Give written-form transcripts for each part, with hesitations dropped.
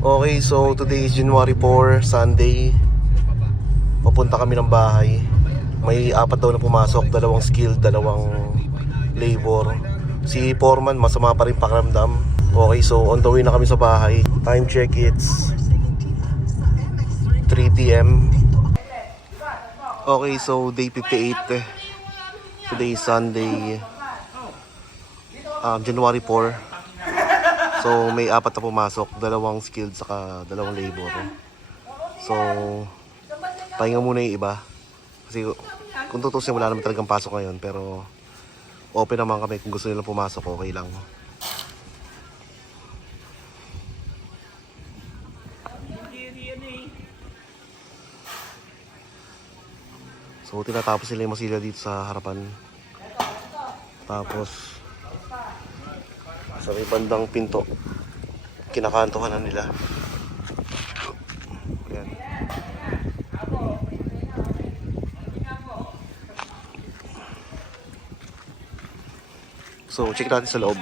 Okay, so today is January 4, Sunday. Papunta kami ng bahay. May apat daw na pumasok, dalawang skilled, dalawang labor. Si Foreman, masama pa rin pakiramdam. Okay, so on the way na kami sa bahay. Time check, it's 3 p.m. Okay, so day 58. Today is Sunday, January 4. So may apat na pumasok, dalawang skilled saka dalawang labor. So pahinga muna yung iba. Kasi kung tutusin wala naman talagang pasok ngayon. Pero open naman kami kung gusto nilang pumasok, okay lang. So tinatapos sila yung masilya dito sa harapan. Tapos sa may bandang pinto, kinakantohan na nila. Ayan. So check natin sa loob.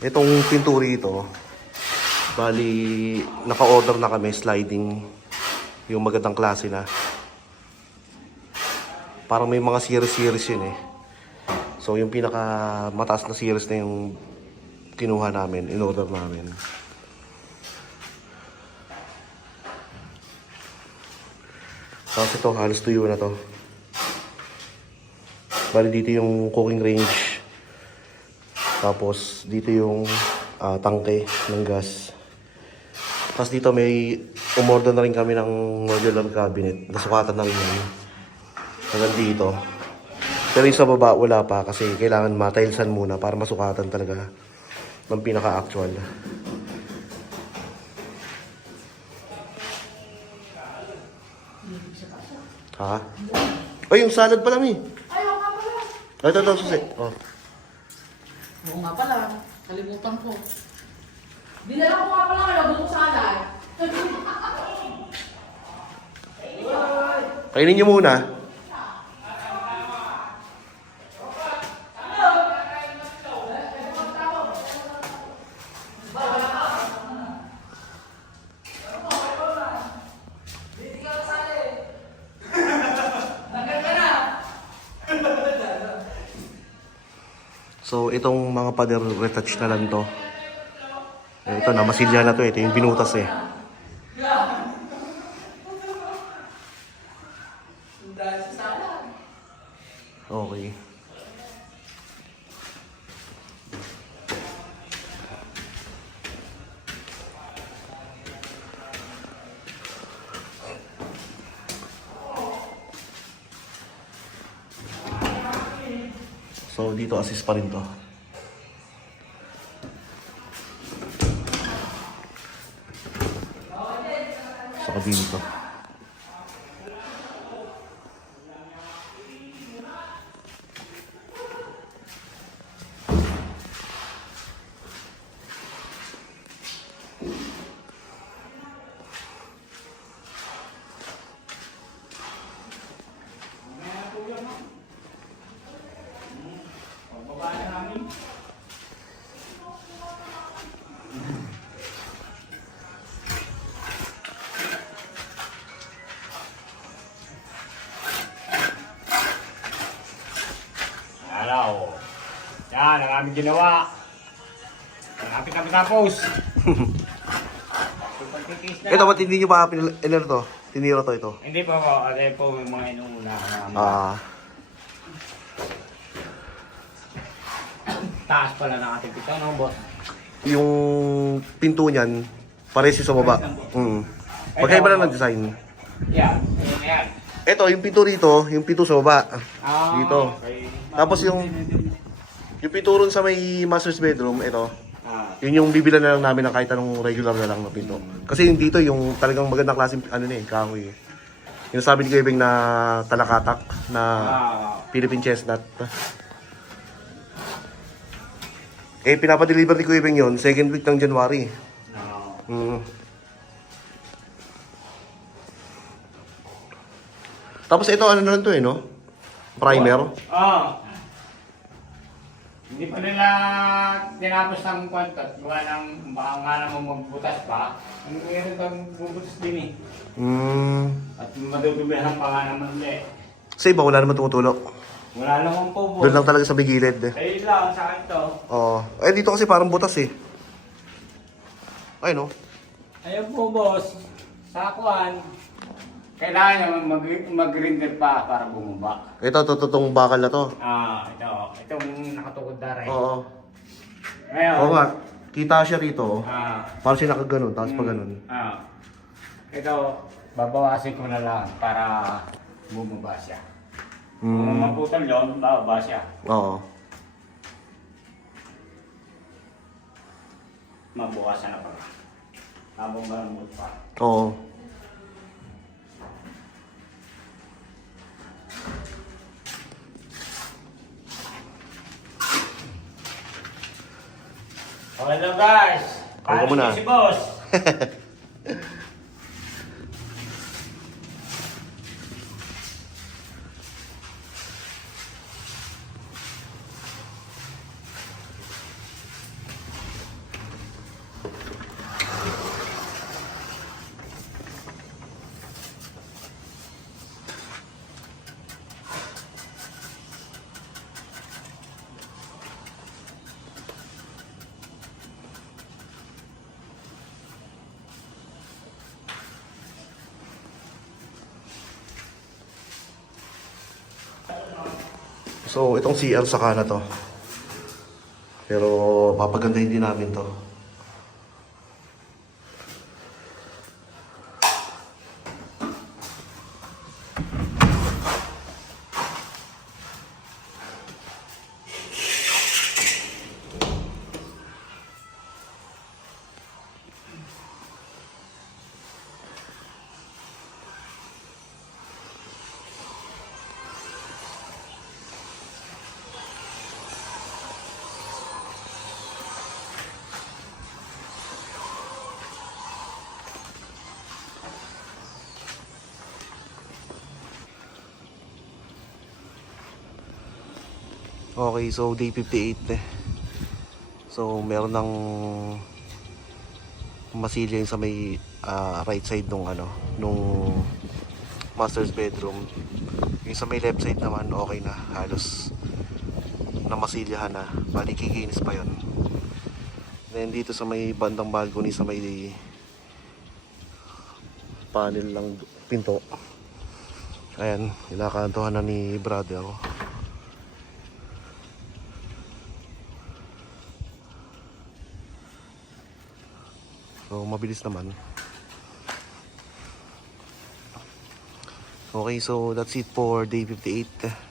Itong pinto rito, bali naka-order na kami, sliding, yung magandang klase na. Parang may mga series yun eh. So yung pinaka mataas na series na yung kinuha namin, in-order namin. Tapos ito, halos tuyo na to. Bali dito yung cooking range. Tapos dito yung tangke ng gas. Tapos dito may umorder na rin kami ng modular cabinet. Nasukatan na rin yun. Hanggang dito. Pero yung sa baba wala pa kasi kailangan matailsan muna para masukatan talaga ng pinaka-actual. Ha? Ay, yung salad pala mi. Ay, oo nga pala. Ay, ito, susi. Oh. Oo nga pala. Kalimutan ko. Dinala ko nga pala kayo. Gusto ko salad. Kainin nyo muna. So itong mga pader retouch na lang to. Ito na, masilya na to. Ito yung binutas eh. Okay. So dito assist pa rin to. Sa kabili to. Araw. Yan, ang aming ginawa. Malapit kami tapos. Ito ba't hindi nyo pa to? Tinira to ito? Hindi pa po. Kasi po yung mga inuuna. Taas pala ng ating pito, no, boss? Yung pinto niyan, pares sa baba. Magkaiba lang ng design. Yan. Yan. Ito, yung pinto rito, yung pinto sa baba. Dito. Okay. Tapos yung pinturon sa may master's bedroom, ito. Ah. Yun yung bibilan na lang namin ng kahit anong regular na lang na pinto. Kasi yung dito, yung talagang magandang klaseng kahoy. Yung sabi ni Kuya Beng na talakatak na Philippine chestnut. Eh, pinapadeliver ni Kuya Beng yun, second week ng January. Mm. Tapos ito, ano na lang to no? Primer. Hindi pa nila tinapos ng kwento. Gawa ng baka nga naman magbutas pa. Meron kang bubutas din At madudumihan pa nga naman Sa iba, wala naman tumutulok. Wala naman po, boss. Doon lang talaga sa may gilid. Ayun lang, sa akin to. Oo. Eh, dito kasi parang butas Ay, no? Ayun po, boss. Sa akuan, kailangan naman mag-grinder pa para bumaba. Ito, totong bakal na to. Ito. Itong nakatukod na rin. Oo. Ngayon. Oo nga. Kita siya rito. Ah, Parang siya nakaganon, tapos pa ganon. Ito, babawasin ko na lang para bumaba siya. Kung maputol yun, bababa siya. Oo. Mabukasan na pa. Habang malambot pa. Oo. Okay lang guys. Ako muna. Si boss. So, itong CR saka na to. Pero, papagandahin din namin to. Okay, so day 58 So, meron ng masilya yung sa may right side nung master's bedroom. Yung sa may left side naman, okay na. Halos na masilyahan na. Bali, kikinis pa yun. Then, dito sa may bandang balcony, sa may panel lang pinto. Ayan, inakantuhan na ni brother. So, mabilis naman. Okay, so that's it for day 58.